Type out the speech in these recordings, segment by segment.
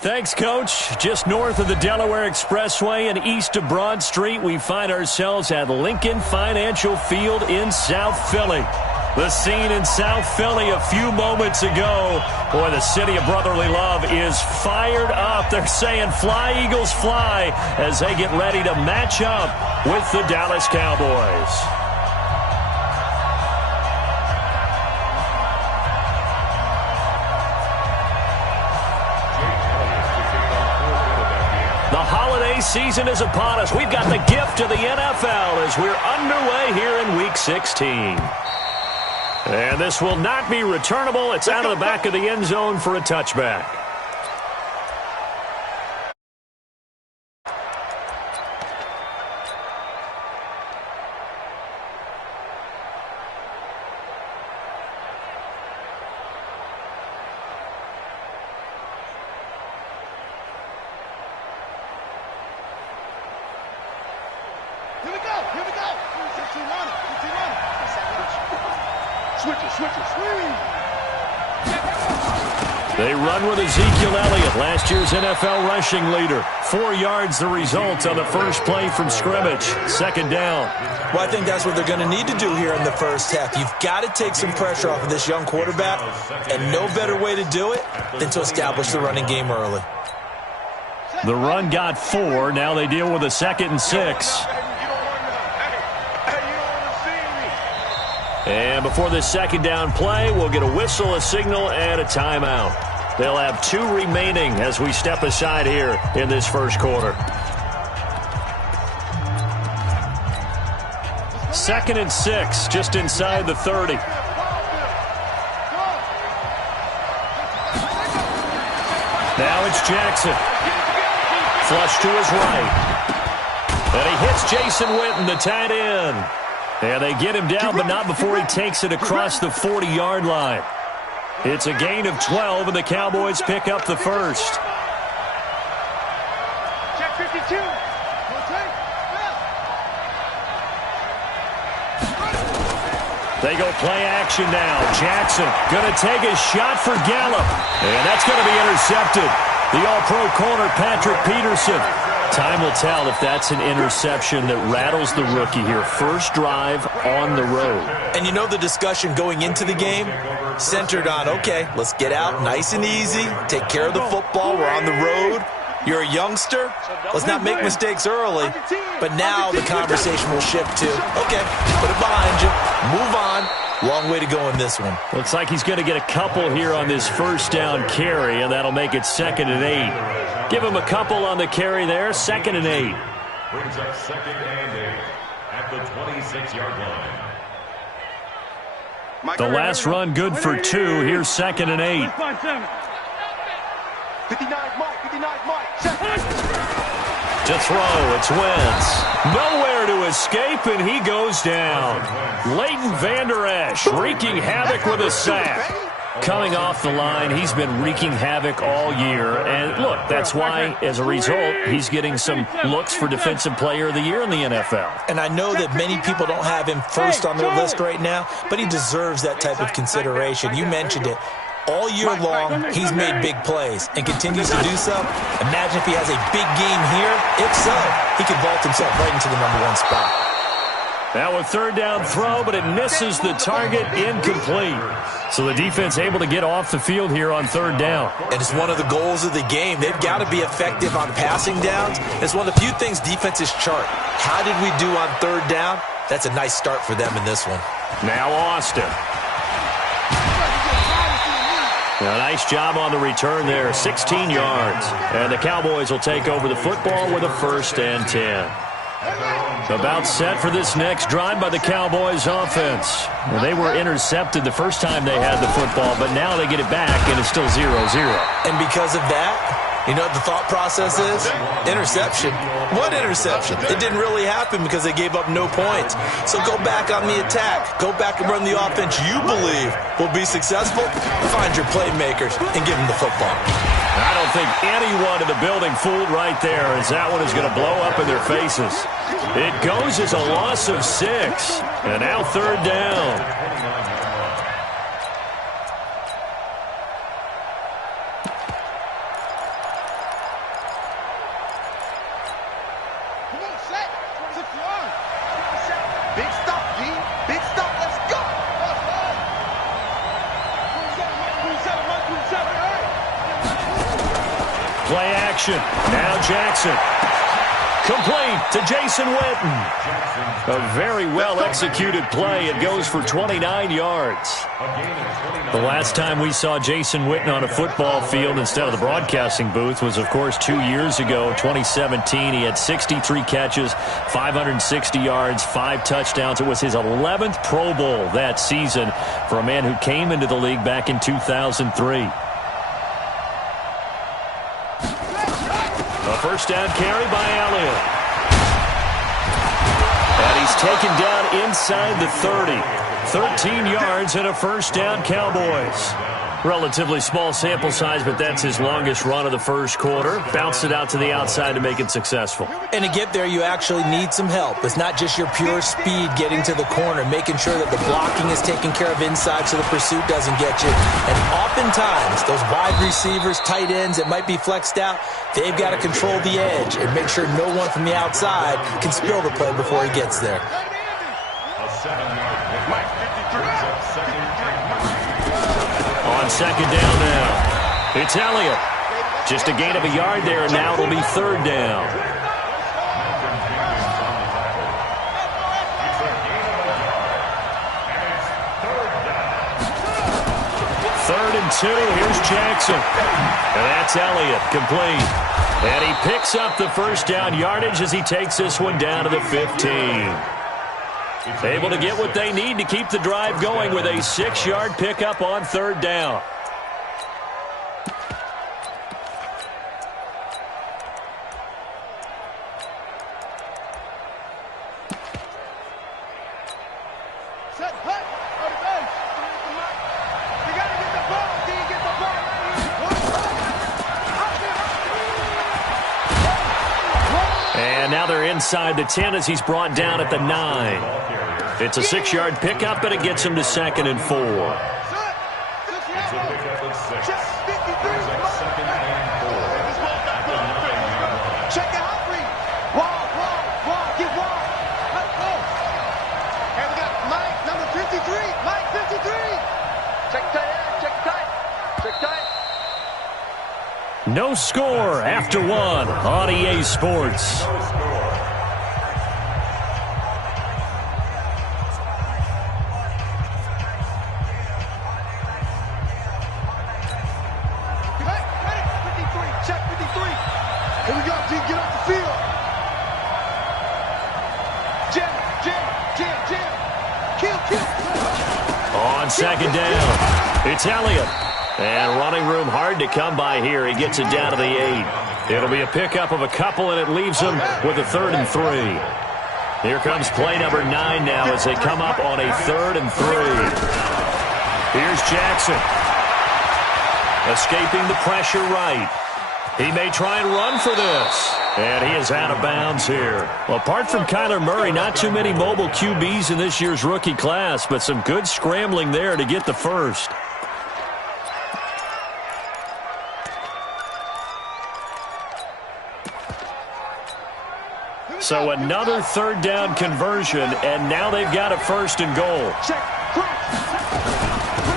Thanks, Coach. Just north of the Delaware Expressway and east of Broad Street, we find ourselves at Lincoln Financial Field in South Philly. The scene in South Philly a few moments ago. Boy, the city of brotherly love is fired up. They're saying, "Fly, Eagles, fly," as they get ready to match up with the Dallas Cowboys. The holiday season is upon us. We've got the gift of the NFL as we're underway here in Week 16. And this will not be returnable. It's out of the back of the end zone for a touchback. They run with Ezekiel Elliott, last year's NFL rushing leader. 4 yards the result on the first play from scrimmage. Second down. Well, I think that's what they're going to need to do here in the first half. You've got to take some pressure off of this young quarterback, and no better way to do it than to establish the running game early. The run got 4. Now they deal with a 2nd and 6. And before this second down play, we'll get a whistle, a signal, and a timeout. They'll have 2 remaining as we step aside here in this first quarter. 2nd and 6, just inside the 30. Now it's Jackson. Flush to his right. And he hits Jason Witten, the tight end. And they get him down, but not before he takes it across the 40-yard line. It's a gain of 12, and the Cowboys pick up the first. Check 52. They go play action now. Jackson going to take a shot for Gallup. And that's going to be intercepted. The all-pro corner, Patrick Peterson. Time will tell if that's an interception that rattles the rookie here. First drive on the road. And you know the discussion going into the game centered on, okay, let's get out nice and easy, take care of the football, we're on the road. You're a youngster, let's not make mistakes early. But now the conversation will shift to, okay, put it behind you, move on. Long way to go in this one. Looks like he's going to get a couple here on this first down carry, and that'll make it 2nd and 8. Give him a couple on the carry there, 2nd and 8. Brings up 2nd and 8 at the 26-yard line. The last run good for 2. Here's 2nd and 8. 59, Mike. 59, Mike. To throw, it's Wentz. Nowhere to escape, and he goes down. Leighton Vander Esch wreaking havoc with a sack. Coming off the line, he's been wreaking havoc all year. And look, that's why, as a result, he's getting some looks for Defensive Player of the Year in the NFL. And I know that many people don't have him first on their list right now, but he deserves that type of consideration. You mentioned it. All year long, he's made big plays and continues to do so. Imagine if he has a big game here. If so, he could vault himself right into the #1 spot. Now a 3rd down throw, but it misses the target, incomplete. So the defense able to get off the field here on 3rd down. And it's one of the goals of the game. They've got to be effective on passing downs. It's one of the few things defenses chart. How did we do on 3rd down? That's a nice start for them in this one. Now Austin. A nice job on the return there, 16 yards. And the Cowboys will take over the football with a 1st and 10. About set for this next drive by the Cowboys offense. Well, they were intercepted the first time they had the football, but now they get it back, and it's still 0-0. And because of that, you know what the thought process is? Interception. What interception? It didn't really happen because they gave up no points. So go back on the attack. Go back and run the offense you believe will be successful. Find your playmakers and give them the football. I don't think anyone in the building fooled right there, as that one is going to blow up in their faces. It goes as a loss of 6, and now 3rd down. action. Now Jackson. Complete to Jason Witten. A very well-executed play. It goes for 29 yards. The last time we saw Jason Witten on a football field instead of the broadcasting booth was, of course, 2 years ago, 2017. He had 63 catches, 560 yards, 5 touchdowns. It was his 11th Pro Bowl that season for a man who came into the league back in 2003. A first down carry by Elliott. And he's taken down inside the 30. 13 yards and a first down, Cowboys. Relatively small sample size, but that's his longest run of the first quarter. Bounced it out to the outside to make it successful. And to get there, you actually need some help. It's not just your pure speed getting to the corner, making sure that the blocking is taken care of inside so the pursuit doesn't get you. And oftentimes, those wide receivers, tight ends that might be flexed out, they've got to control the edge and make sure no one from the outside can spill the play before he gets there. On second down now, it's Elliott. Just a gain of a yard there, and now it'll be third down. Third and 2, here's Jackson. And that's Elliott, complete. And he picks up the first down yardage as he takes this one down to the 15. Able to get what they need to keep the drive going with a 6-yard pickup on third down. And now they're inside the 10 as he's brought down at the 9. It's a 6-yard pickup, but it gets him to 2nd and 4. Check out, wall, get wall. Let's go. And we got Mike, number 53. Mike, 53. Check tight. No score after 1 on EA Sports. Second down. It's Elliott. And running room hard to come by here. He gets it down to the 8. It'll be a pickup of a couple, and it leaves him with a 3rd and 3. Here comes play number 9 now as they come up on a 3rd and 3. Here's Jackson. Escaping the pressure right. He may try and run for this. And he is out of bounds here. Well, apart from Kyler Murray, not too many mobile QBs in this year's rookie class, but some good scrambling there to get the first. So another third down conversion, and now they've got a 1st and goal.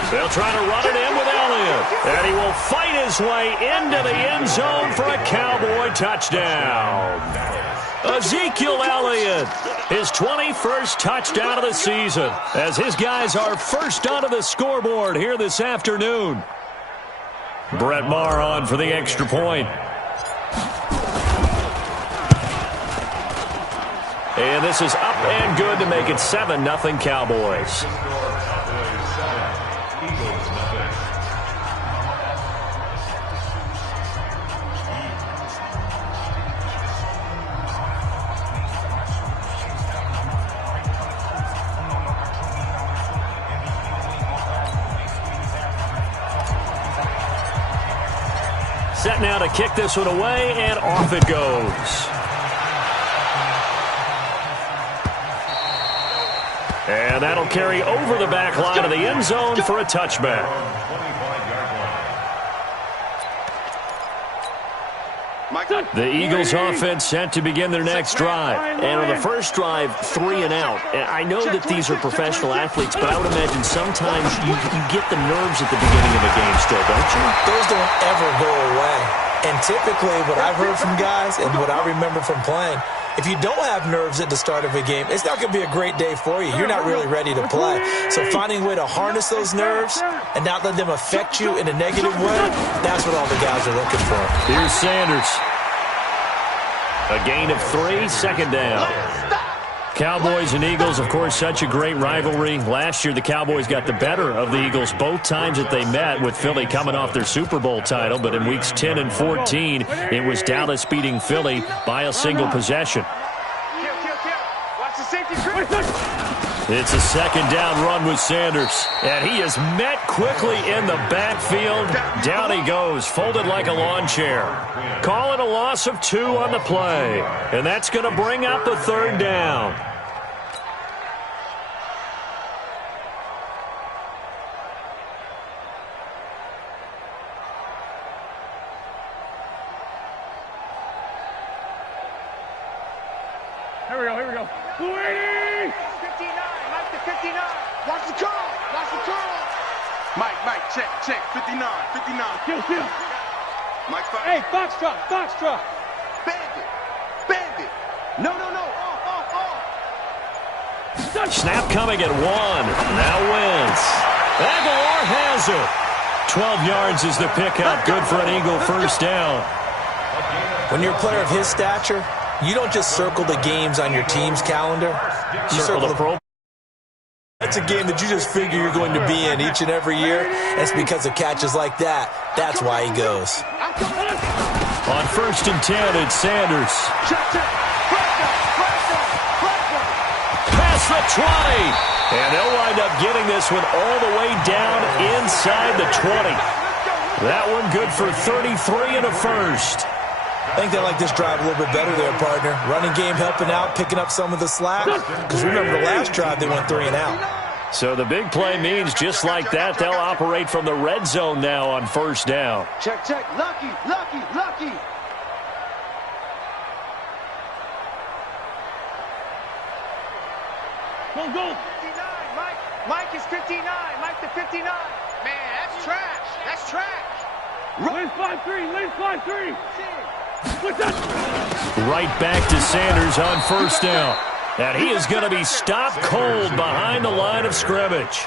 They'll try to run it in with Elliott, and he will fight his way into the end zone for a Cowboy touchdown. Ezekiel Elliott, his 21st touchdown of the season, as his guys are first onto the scoreboard here this afternoon. Brett Maher on for the extra point. And this is up and good to make it 7-0 Cowboys. Set now to kick this one away, and off it goes. And that'll carry over the back line of the end zone for a touchback. The Eagles offense set to begin their next drive. And on the first drive, 3 and out. And I know that these are professional athletes, but I would imagine sometimes you get the nerves at the beginning of a game still, don't you? Those don't ever go away. And typically what I've heard from guys and what I remember from playing, if you don't have nerves at the start of a game, it's not going to be a great day for you. You're not really ready to play. So finding a way to harness those nerves and not let them affect you in a negative way, that's what all the guys are looking for. Here's Sanders. A gain of 3, second down. Cowboys and Eagles, of course, such a great rivalry. Last year, the Cowboys got the better of the Eagles both times that they met, with Philly coming off their Super Bowl title. But in weeks 10 and 14, it was Dallas beating Philly by a single possession. Watch the safety. It's a second down run with Sanders. And he is met quickly in the backfield. Down he goes, folded like a lawn chair. Call it a loss of 2 on the play. And that's going to bring up a third down. Here we go. 59, Mike to 59. Watch the call. Mike, check. 59. Kill. Mike, hey, Foxtrot. Bandit. No. Snap coming at 1. Now Wentz. Aguilar has it. 12 yards is the pickup. Good for an Eagle first down. When you're a player of his stature, you don't just circle the games on your team's calendar. You circle the pro. It's a game that you just figure you're going to be in each and every year. It's because of catches like that. That's why he goes. On 1st and 10, it's Sanders. Past the 20. And they'll wind up getting this one all the way down inside the 20. That one good for 33 and a first. I think they like this drive a little bit better there, partner. Running game helping out, picking up some of the slack. Because remember the last drive, they went 3 and out. So the big play means just like that, they'll operate from the red zone now on first down. Check. Lucky. Go. 59, Mike is 59. Mike to 59. Man, that's trash. Lane 5-3. Right back to Sanders on first down. And he is going to be stopped cold behind the line of scrimmage.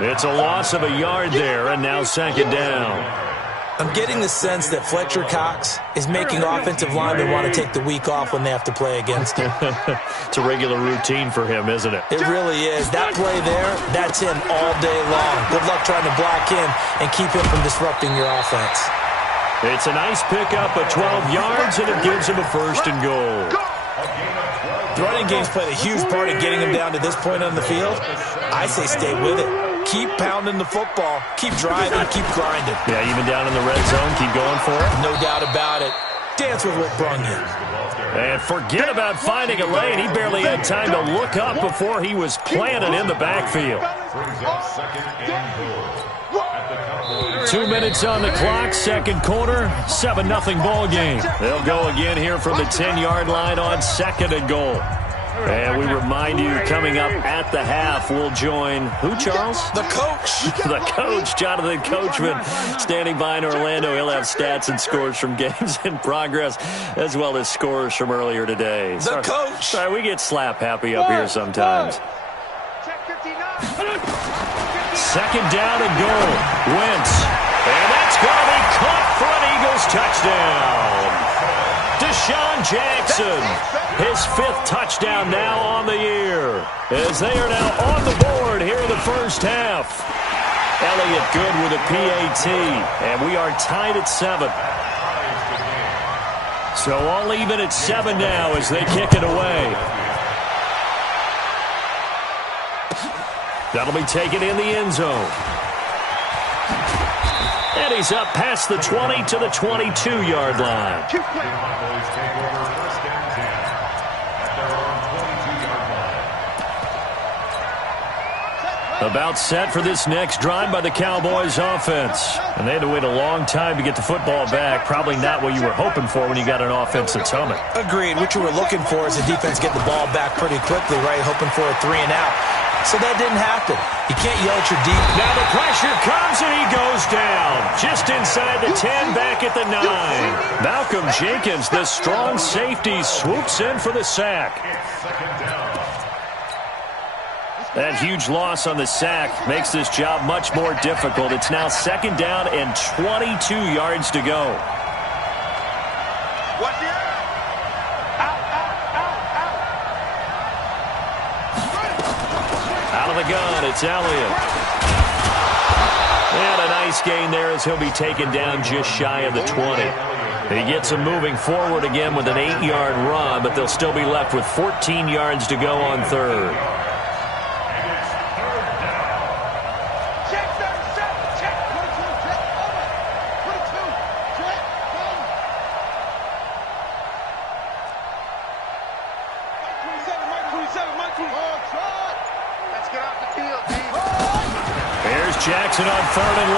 It's a loss of a yard there, and now second down. I'm getting the sense that Fletcher Cox is making offensive linemen want to take the week off when they have to play against him. It's a regular routine for him, isn't it? It really is. That play there, that's him all day long. Good luck trying to block him and keep him from disrupting your offense. It's a nice pickup of 12 yards, and it gives him a first and goal. The running game's played a huge part in getting him down to this point on the field. I say stay with it. Keep pounding the football. Keep driving. Keep grinding. Yeah, even down in the red zone, keep going for it. No doubt about it. Dance with what brung you. And forget about finding a lane. He barely had time to look up before he was planted in the backfield. 2 minutes on the clock, second quarter, 7-0 ball game. They'll go again here from the 10-yard line on second and goal. And we remind you, coming up at the half, we'll join who, Charles? The coach. The coach, Jonathan Coachman, standing by in Orlando. He'll have stats and scores from games in progress, as well as scores from earlier today. The coach. Sorry, we get slap happy up here sometimes. Second down and goal. Wentz. And that's going to be caught for an Eagles touchdown. Deshaun Jackson, his 5th touchdown now on the year, as they are now on the board here in the first half. Elliott good with a PAT, and we are tied at 7. So all even at 7 now as they kick it away. That'll be taken in the end zone. And he's up past the 20 to the 22-yard line. About set for this next drive by the Cowboys offense. And they had to wait a long time to get the football back. Probably not what you were hoping for when you got an offense that's humming. Agreed. What you were looking for is the defense get the ball back pretty quickly, right? Hoping for a 3 and out. So that didn't happen. You can't yell at your deep. Now the pressure comes, and he goes down. Just inside the 10, back at the 9. Malcolm Jenkins, the strong safety, swoops in for the sack. That huge loss on the sack makes this job much more difficult. It's now 2nd down and 22 yards to go. Out of the gun, it's Elliott. And a nice gain there as he'll be taken down just shy of the 20. He gets him moving forward again with an 8-yard run, but they'll still be left with 14 yards to go on 3rd. Jackson on 3rd and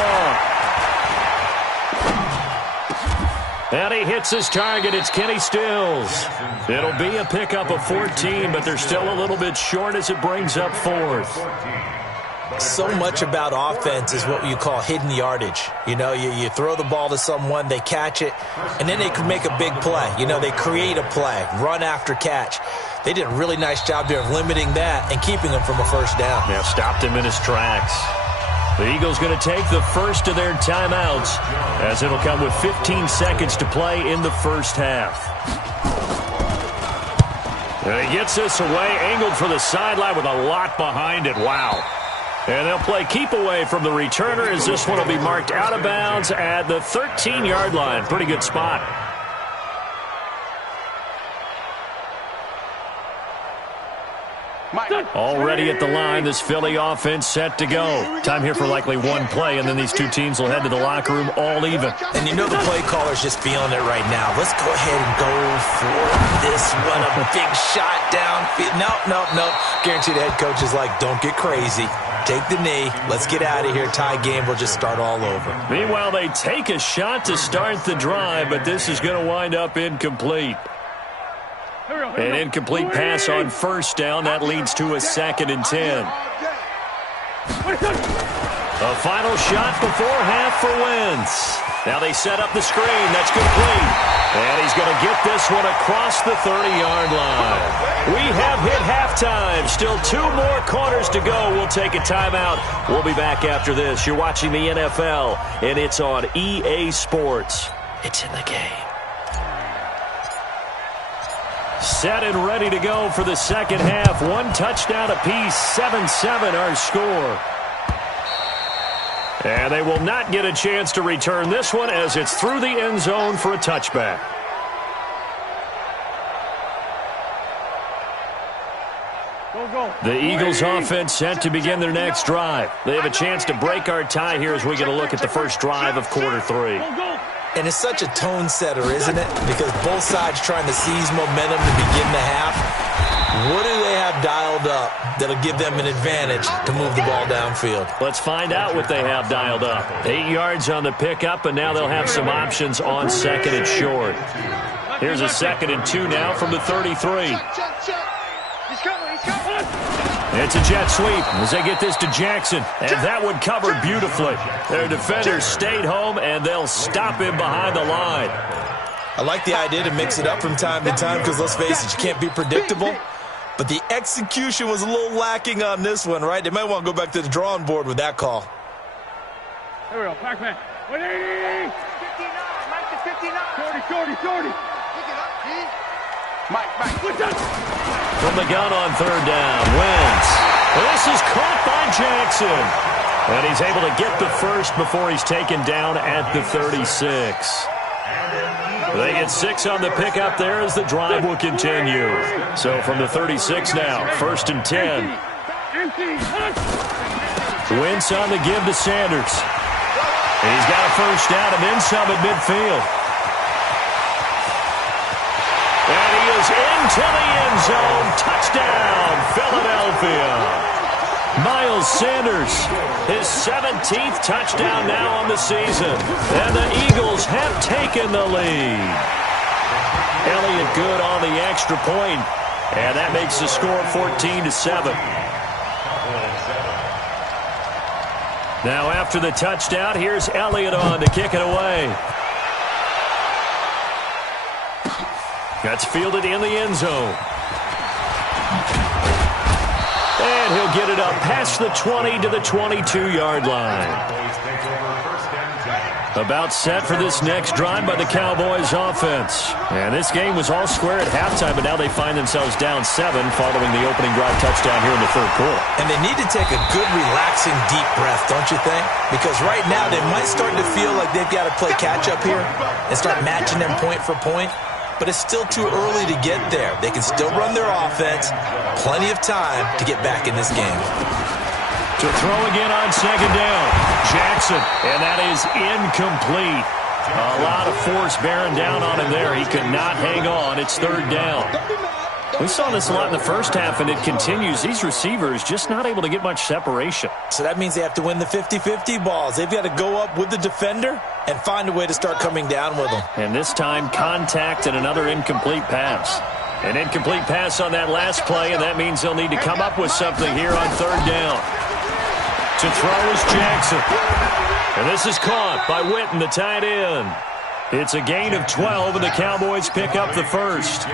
long. And he hits his target. It's Kenny Stills. It'll be a pickup of 14, but they're still a little bit short as it brings up 4th. So much about offense is what you call hidden yardage. You know, you throw the ball to someone, they catch it, and then they can make a big play. You know, they create a play, run after catch. They did a really nice job there of limiting that and keeping him from a 1st down. Now stopped him in his tracks. The Eagles going to take the first of their timeouts as it'll come with 15 seconds to play in the 1st half. And he gets this away, angled for the sideline with a lot behind it. Wow. And they'll play keep away from the returner as this one will be marked out of bounds at the 13-yard line. Pretty good spot. Already at the line, this Philly offense set to go. Time here for likely one play, and then these two teams will head to the locker room all even. And you know the play caller's just feeling it right now. Let's go ahead and go for this one. A big shot downfield. Nope. Guaranteed the head coach is like, don't get crazy. Take the knee. Let's get out of here. Tie game. We'll just start all over. Meanwhile, they take a shot to start the drive, but this is going to wind up incomplete. An incomplete pass on 1st down. That leads to a 2nd and 10. A final shot before half for Wentz. Now they set up the screen. That's complete. And he's going to get this one across the 30-yard line. We have hit halftime. Still 2 more quarters to go. We'll take a timeout. We'll be back after this. You're watching the NFL, and it's on EA Sports. It's in the game. Set and ready to go for the 2nd half. 1 touchdown apiece, 7-7 our score. And they will not get a chance to return this one as it's through the end zone for a touchback. The Eagles offense set to begin their next drive. They have a chance to break our tie here as we get a look at the first drive of quarter 3. And it's such a tone setter, isn't it? Because both sides trying to seize momentum to begin the half. What do they have dialed up that'll give them an advantage to move the ball downfield? Let's find out what they have dialed up. 8 yards on the pickup, and now they'll have some options on 2nd and short. Here's a 2nd and 2 now from the 33. It's a jet sweep as they get this to Jackson, and that one covered beautifully. Their defenders stayed home, and they'll stop him behind the line. I like the idea to mix it up from time to time because, let's face it, you can't be predictable. But the execution was a little lacking on this one, right? They might want to go back to the drawing board with that call. Here we go, Pac-Man. 180! 59, Mike to 59. 40. Pick it up, G. Mike. From the gun on 3rd down, Wentz. This is caught by Jackson. And he's able to get the first before he's taken down at the 36. They get 6 on the pickup there as the drive will continue. So from the 36 now, 1st and 10. Wentz on the give to Sanders. And he's got a first down and then some at midfield. And he is into the end zone. Touchdown, Philadelphia. Miles Sanders, his 17th touchdown now on the season. And the Eagles have taken the lead. Elliott good on the extra point. And that makes the score 14-7. Now after the touchdown, here's Elliott on to kick it away. That's fielded in the end zone. And he'll get it up past the 20 to the 22-yard line. About set for this next drive by the Cowboys offense. And this game was all square at halftime, but now they find themselves down 7 following the opening drive touchdown here in the third quarter. And they need to take a good, relaxing, deep breath, don't you think? Because right now they might start to feel like they've got to play catch-up here and start matching them point for point. But it's still too early to get there. They can still run their offense. Plenty of time to get back in this game. To throw again on second down. Jackson, and that is incomplete. A lot of force bearing down on him there. He could not hang on. It's third down. We saw this a lot in the first half, and it continues. These receivers just not able to get much separation. So that means they have to win the 50-50 balls. They've got to go up with the defender and find a way to start coming down with them. And this time, contact and another incomplete pass. An incomplete pass on that last play, and that means they'll need to come up with something here on third down. To throw is Jackson. And this is caught by Witten, the tight end. It's a gain of 12, and the Cowboys pick up the first.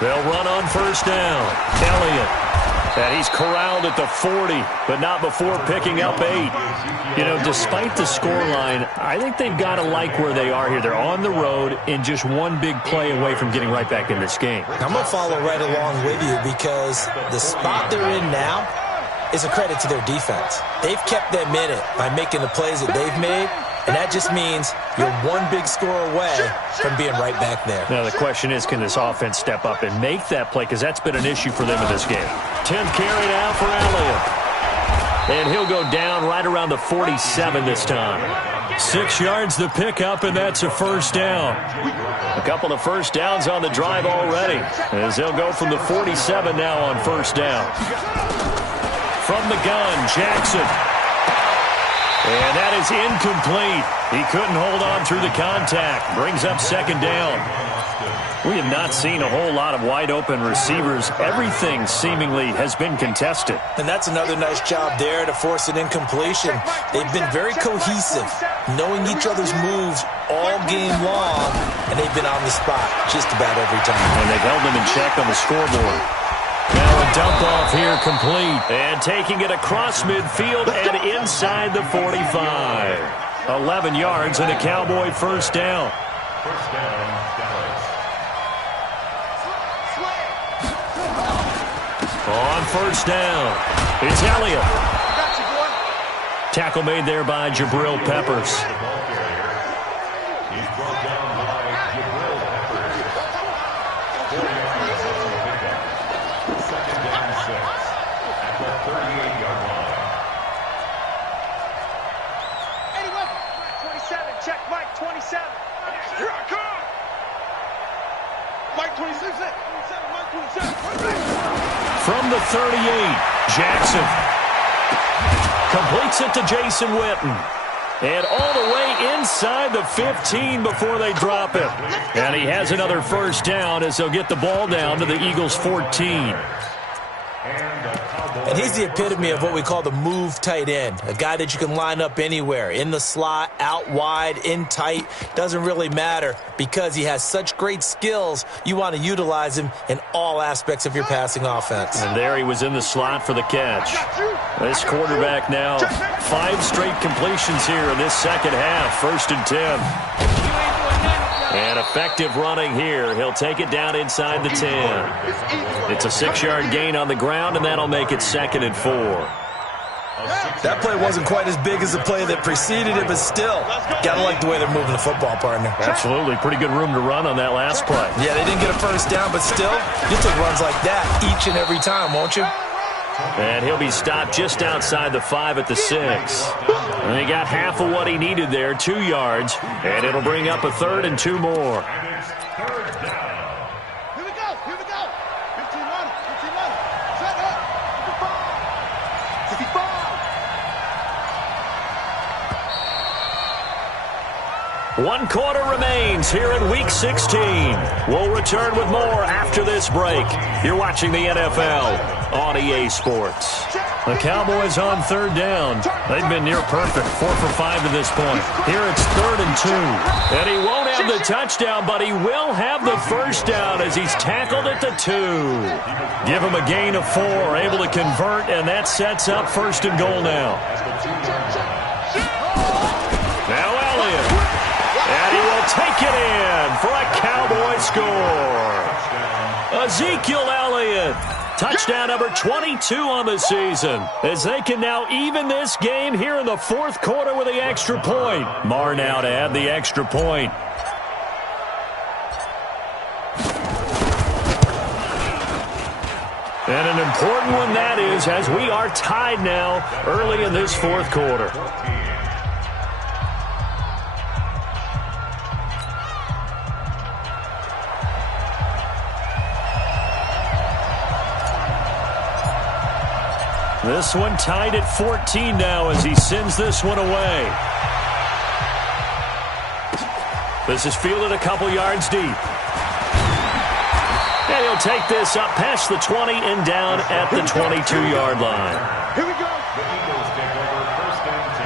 They'll run on first down. Elliott. And he's corralled at the 40, but not before picking up 8. You know, despite the scoreline, I think they've got to like where they are here. They're on the road and just one big play away from getting right back in this game. I'm going to follow right along with you because the spot they're in now is a credit to their defense. They've kept them in it by making the plays that they've made, and that just means you're one big score away from being right back there. Now the question is, can this offense step up and make that play? Because that's been an issue for them in this game. 10th carry now for Elliott. And he'll go down right around the 47 this time. 6 yards the pickup, and that's a first down. A couple of first downs on the drive already, as they'll go from the 47 now on first down. From the gun, Jackson. And that is incomplete. He couldn't hold on through the contact. Brings up second down. We have not seen a whole lot of wide-open receivers. Everything seemingly has been contested. And that's another nice job there to force an incompletion. They've been very cohesive, knowing each other's moves all game long, and they've been on the spot just about every time. And they've held them in check on the scoreboard. Now a dump off here complete. And taking it across midfield and inside the 45. 11 yards and a Cowboy first down. First down, Dallas. On first down, it's Elliott. Tackle made there by Jabril Peppers. He's brought down by Jabril Peppers. 4 yards on the pickup. Second down 6 at the 38-yard line. Eddie Weber, 27, check, Mike, 27. Here I come. Mike, 26, 27, Mike, 27. From the 38, Jackson completes it to Jason Witten. And all the way inside the 15 before they drop it. And he has another first down as they'll get the ball down to the Eagles' 14. And he's the epitome of what we call the move tight end, a guy that you can line up anywhere, in the slot, out wide, in tight, doesn't really matter because he has such great skills. You want to utilize him in all aspects of your passing offense. And there he was in the slot for the catch. This quarterback now 5 straight completions here in this second half, 1st and 10. And effective running here. He'll take it down inside the 10. It's a 6-yard gain on the ground, and that'll make it 2nd and 4. That play wasn't quite as big as the play that preceded it, but still, gotta like the way they're moving the football, partner. Absolutely. Pretty good room to run on that last play. Yeah, they didn't get a first down, but still, you'll take runs like that each and every time, won't you? And he'll be stopped just outside the 5 at the 6. And he got half of what he needed there, 2 yards. And it'll bring up a 3rd and 2 more. Here we go, 15-1, 15-1. Set up, 55. 1 quarter remains here in Week 16. We'll return with more after this break. You're watching the NFL on EA Sports. The Cowboys on 3rd down. They've been near perfect, 4 for 5 to this point. Here it's 3rd and 2. And he won't have the touchdown, but he will have the first down as he's tackled at the 2. Give him a gain of 4, able to convert, and that sets up 1st and goal now. Now Elliott. And he will take it in for a Cowboy score. Ezekiel Elliott. Touchdown number 22 on the season, as they can now even this game here in the 4th quarter with the extra point. Marr now to add the extra point. And an important one that is, as we are tied now early in this 4th quarter. This one tied at 14 now as he sends this one away. This is fielded a couple yards deep. And he'll take this up past the 20 and down at the 22-yard line. Here we go. The Eagles take over 1st and 10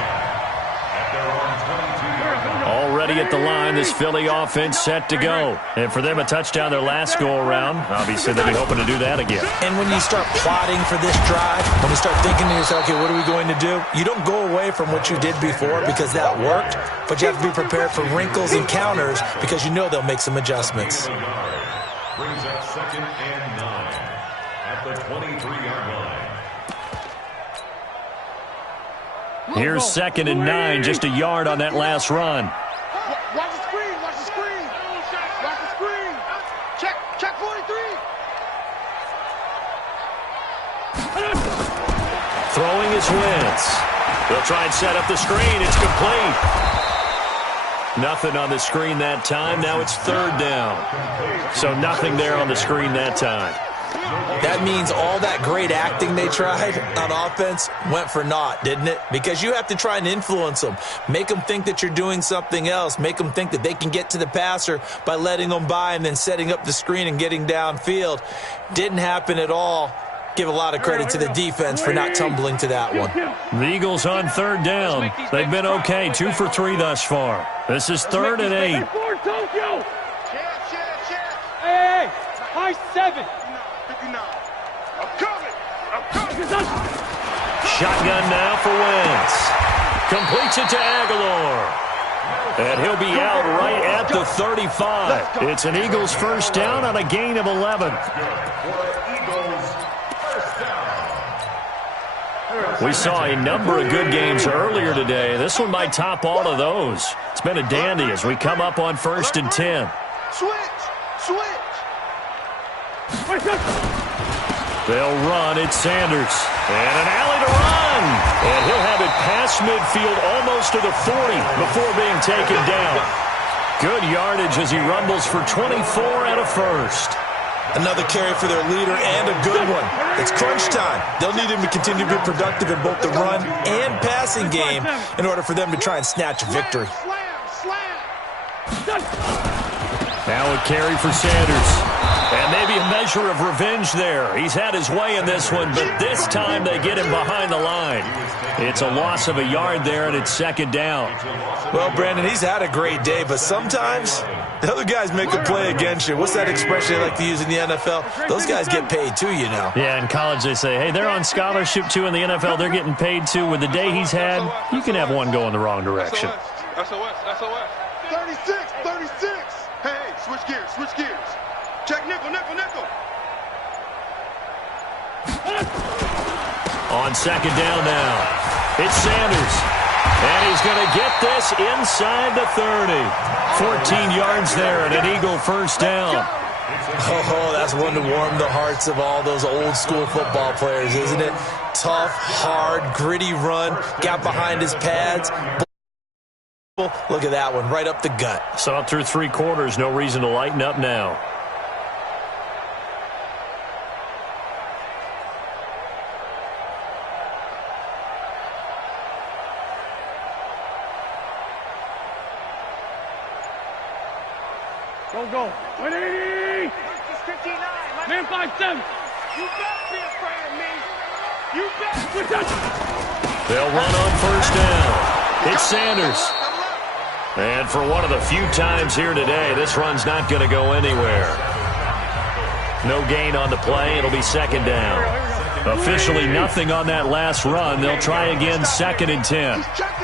at their own 22-yard line. Already at the line, this Philly offense set to go. And for them, a touchdown their last go-around. Obviously, they'll be hoping to do that again. And when you start plotting for this drive, when you start thinking to yourself, okay, what are we going to do? You don't go away from what you did before because that worked, but you have to be prepared for wrinkles and counters because you know they'll make some adjustments. Brings up 2nd and 9 at the 23-yard line. Here's 2nd and 9, just a yard on that last run. Watch the screen. Watch the screen. Watch the screen. Check 43. Throwing his Wentz. They'll try and set up the screen. It's complete. Nothing on the screen that time. Now it's 3rd down. So nothing there on the screen that time. That means all that great acting they tried on offense went for naught, didn't it? Because you have to try and influence them. Make them think that you're doing something else. Make them think that they can get to the passer by letting them by and then setting up the screen and getting downfield. Didn't happen at all. Give a lot of credit to the defense for not tumbling to that one. The Eagles on 3rd down. They've been okay, 2 for 3 thus far. This is 3rd and 8. Hey, high 7. 59. I'm coming. Shotgun now for Wentz. Completes it to Aguilar. And he'll be out right at the 35. It's an Eagles 1st down on a gain of 11. We saw a number of good games earlier today. This one might top all of those. It's been a dandy as we come up on 1st and 10. Switch. They'll run. It's Sanders. And an alley to run. And he'll have it past midfield almost to the 40 before being taken down. Good yardage as he rumbles for 24 and a first. Another carry for their leader and a good one. It's crunch time. They'll need him to continue to be productive in both the run and passing game in order for them to try and snatch a victory. Now a carry for Sanders. And maybe a measure of revenge there. He's had his way in this one, but this time they get him behind the line. It's a loss of a yard there, and it's 2nd down. Well, Brandon, he's had a great day, but sometimes the other guys make a play against you. What's that expression they like to use in the NFL? Those guys get paid too, you know. Yeah, in college they say, hey, they're on scholarship too. In the NFL, they're getting paid too. With the day he's had, you can have one go in the wrong direction. SOS. 36. Hey, switch gears. Check nickel. On 2nd down now, it's Sanders. And he's going to get this inside the 30. 14 yards there and an Eagle 1st down. Oh, that's one to warm the hearts of all those old school football players, isn't it? Tough, hard, gritty run, got behind his pads. Look at that one, right up the gut. Saw it through 3 quarters, no reason to lighten up now. Go. 180. 59. Man 5-7. You better be afraid of me. You better. They'll run on first down. It's Sanders. And for one of the few times here today, this run's not going to go anywhere. No gain on the play. It'll be second down. Officially nothing on that last run. They'll try again, 2nd and 10. He's checking.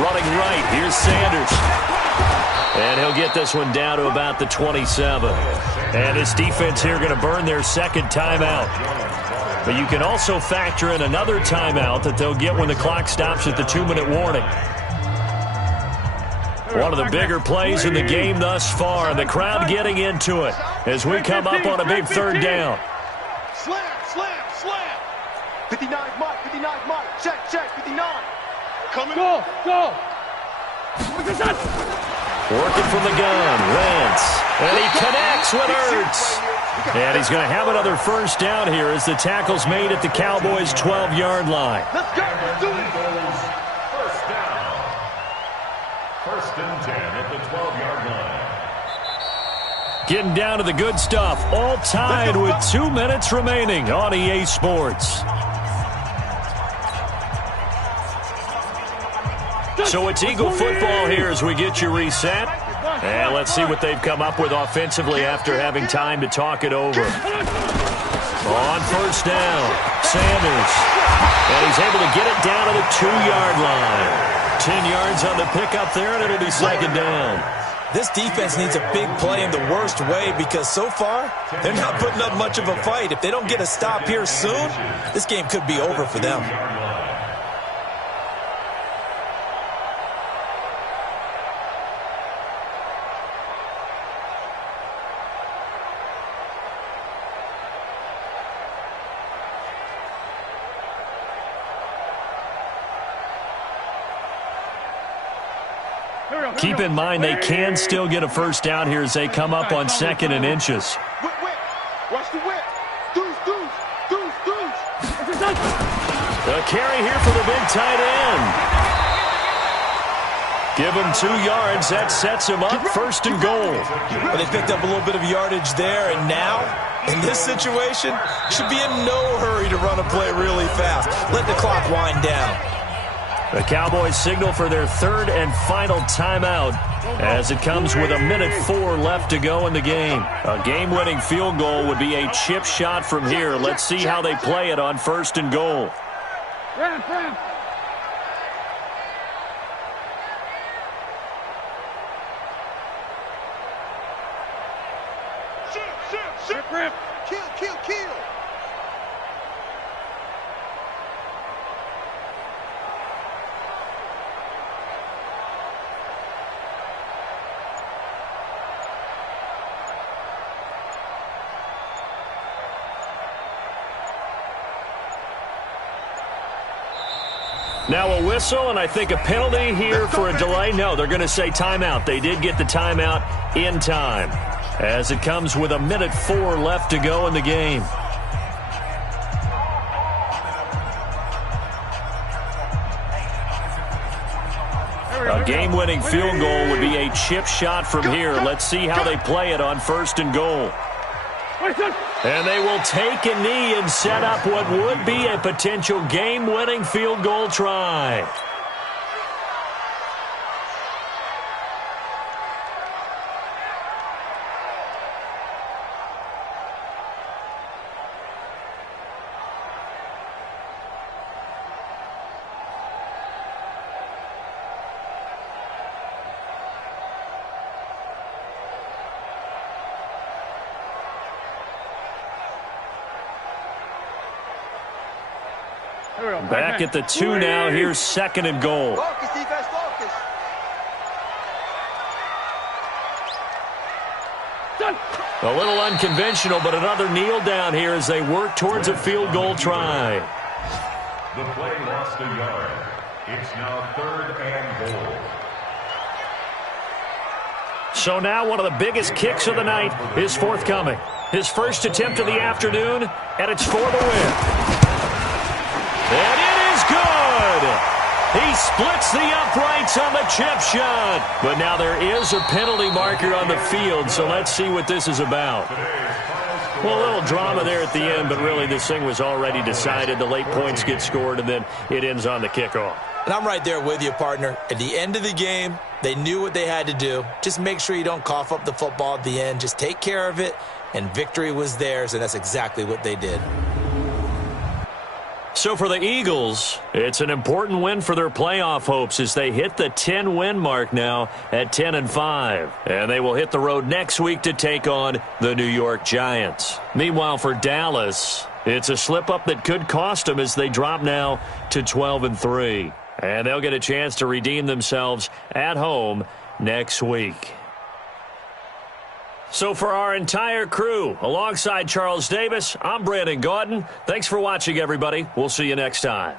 Running right, here's Sanders. And he'll get this one down to about the 27. And this defense here going to burn their second timeout. But you can also factor in another timeout that they'll get when the clock stops at the 2-minute warning. One of the bigger plays in the game thus far, and the crowd getting into it as we come up on a big third down. Slam. 59 Mike. Check, 59. Coming. Go. Working from the gun, Wentz. And he connects with Ertz. And he's going to have another first down here as the tackle's made at the Cowboys' 12-yard line. Let's go. Do it. First down. 1st and 10 at the 12-yard line. Getting down to the good stuff. All tied with 2 minutes remaining on EA Sports. So it's Eagle football here as we get you reset. And let's see what they've come up with offensively after having time to talk it over. On first down, Sanders. And he's able to get it down to the 2-yard line. 10 yards on the pickup there, and it'll be second down. This defense needs a big play in the worst way because so far, they're not putting up much of a fight. If they don't get a stop here soon, this game could be over for them. Keep in mind they can still get a first down here as they come up on 2nd and inches. Watch the whip. Deuce. A carry here for the big tight end. Give him 2 yards. That sets him up 1st and goal. Well, they picked up a little bit of yardage there, and now, in this situation, should be in no hurry to run a play really fast. Let the clock wind down. The Cowboys signal for their 3rd and final timeout as it comes with 1:04 left to go in the game. A game-winning field goal would be a chip shot from here. Let's see how they play it on 1st and goal. Ram. Shoot. Ram. Kill. Now a whistle, and I think a penalty here for a delay. No, they're going to say timeout. They did get the timeout in time as it comes with 1:04 left to go in the game. A game-winning field goal would be a chip shot from here. Let's see how they play it on 1st and goal. And they will take a knee and set up what would be a potential game-winning field goal try. Back at the 2 now. Here's 2nd and goal. Focus, defense, focus. A little unconventional, but another kneel down here as they work towards a field goal try. The play lost a yard. It's now 3rd and goal. So now one of the biggest kicks of the night is forthcoming. His first attempt of the afternoon, and it's for the win. And it is good! He splits the uprights on the chip shot. But now there is a penalty marker on the field, so let's see what this is about. Well, a little drama there at the end, but really this thing was already decided. The late points get scored, and then it ends on the kickoff. And I'm right there with you, partner. At the end of the game, they knew what they had to do. Just make sure you don't cough up the football at the end. Just take care of it, and victory was theirs, and that's exactly what they did. So for the Eagles, it's an important win for their playoff hopes as they hit the 10-win mark now at 10-5. And they will hit the road next week to take on the New York Giants. Meanwhile, for Dallas, it's a slip-up that could cost them as they drop now to 12-3. And they'll get a chance to redeem themselves at home next week. So for our entire crew, alongside Charles Davis, I'm Brandon Gaudin. Thanks for watching, everybody. We'll see you next time.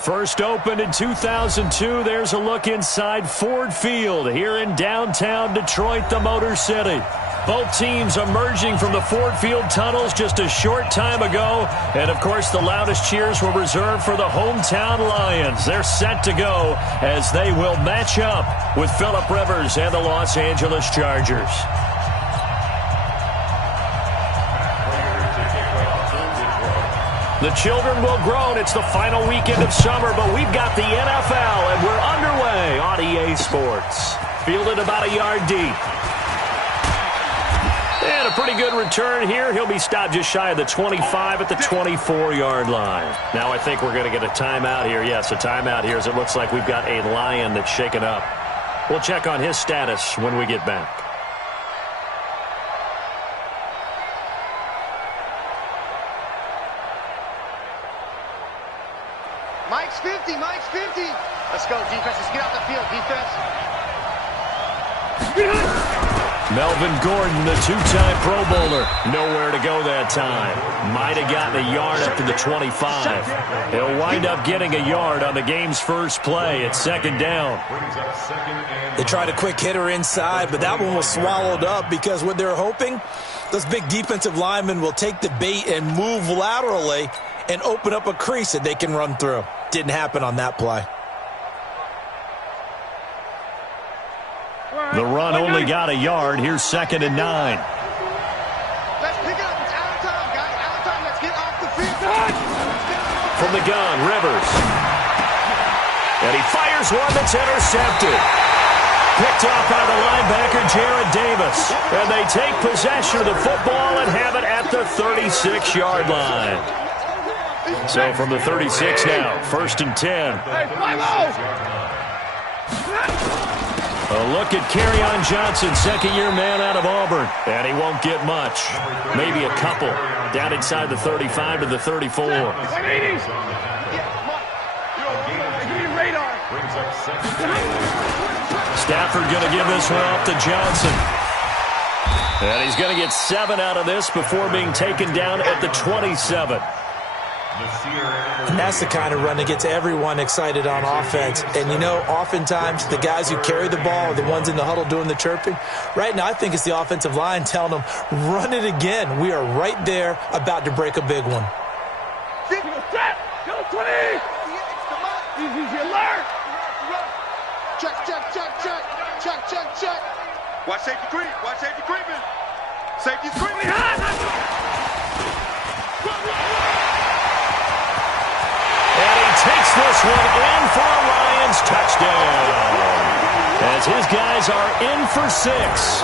First opened in 2002, there's a look inside Ford Field here in downtown Detroit, the Motor City. Both teams emerging from the Ford Field tunnels just a short time ago. And, of course, the loudest cheers were reserved for the hometown Lions. They're set to go as they will match up with Phillip Rivers and the Los Angeles Chargers. The children will groan. It's the final weekend of summer, but we've got the NFL, and we're underway on EA Sports. Fielded about a yard deep. And a pretty good return here. He'll be stopped just shy of the 25 at the 24-yard line. Now I think we're going to get a timeout here. Yes, a timeout here as it looks like we've got a Lion that's shaken up. We'll check on his status when we get back. Mike's 50, Mike's 50. Let's go, defense. Let's get out the field, defense. Melvin Gordon, the two-time Pro Bowler. Nowhere to go that time. Might have gotten a yard up to the 25. He'll wind up getting a yard on the game's first play. It's second down. They tried a quick hitter inside, but that one was swallowed up because what they're hoping, those big defensive linemen will take the bait and move laterally and open up a crease that they can run through. Didn't happen on that play. The run only got a yard. Here's second and 9. Let's pick it up. It's out of time, guys. Out of time. Let's get off the field. From the gun, Rivers. And he fires one that's intercepted. Picked off by the linebacker, Jared Davis. And they take possession of the football and have it at the 36-yard line. So from the 36 now, first and 10. A look at Kerryon Johnson, second-year man out of Auburn. And he won't get much. Maybe a couple. Down inside the 35 to the 34. Stafford going to give this one off to Johnson. And he's going to get 7 out of this before being taken down at the 27. And that's the kind of run that gets everyone excited on offense. And, you know, oftentimes the guys who carry the ball are the ones in the huddle doing the chirping. Right now, I think it's the offensive line telling them, run it again. We are right there about to break a big one. Check, check, check, check. Check, check, check. Watch safety creep. Watch safety creeping. Safety's creeping. And he takes this one in for a Lions touchdown. As his guys are in for 6.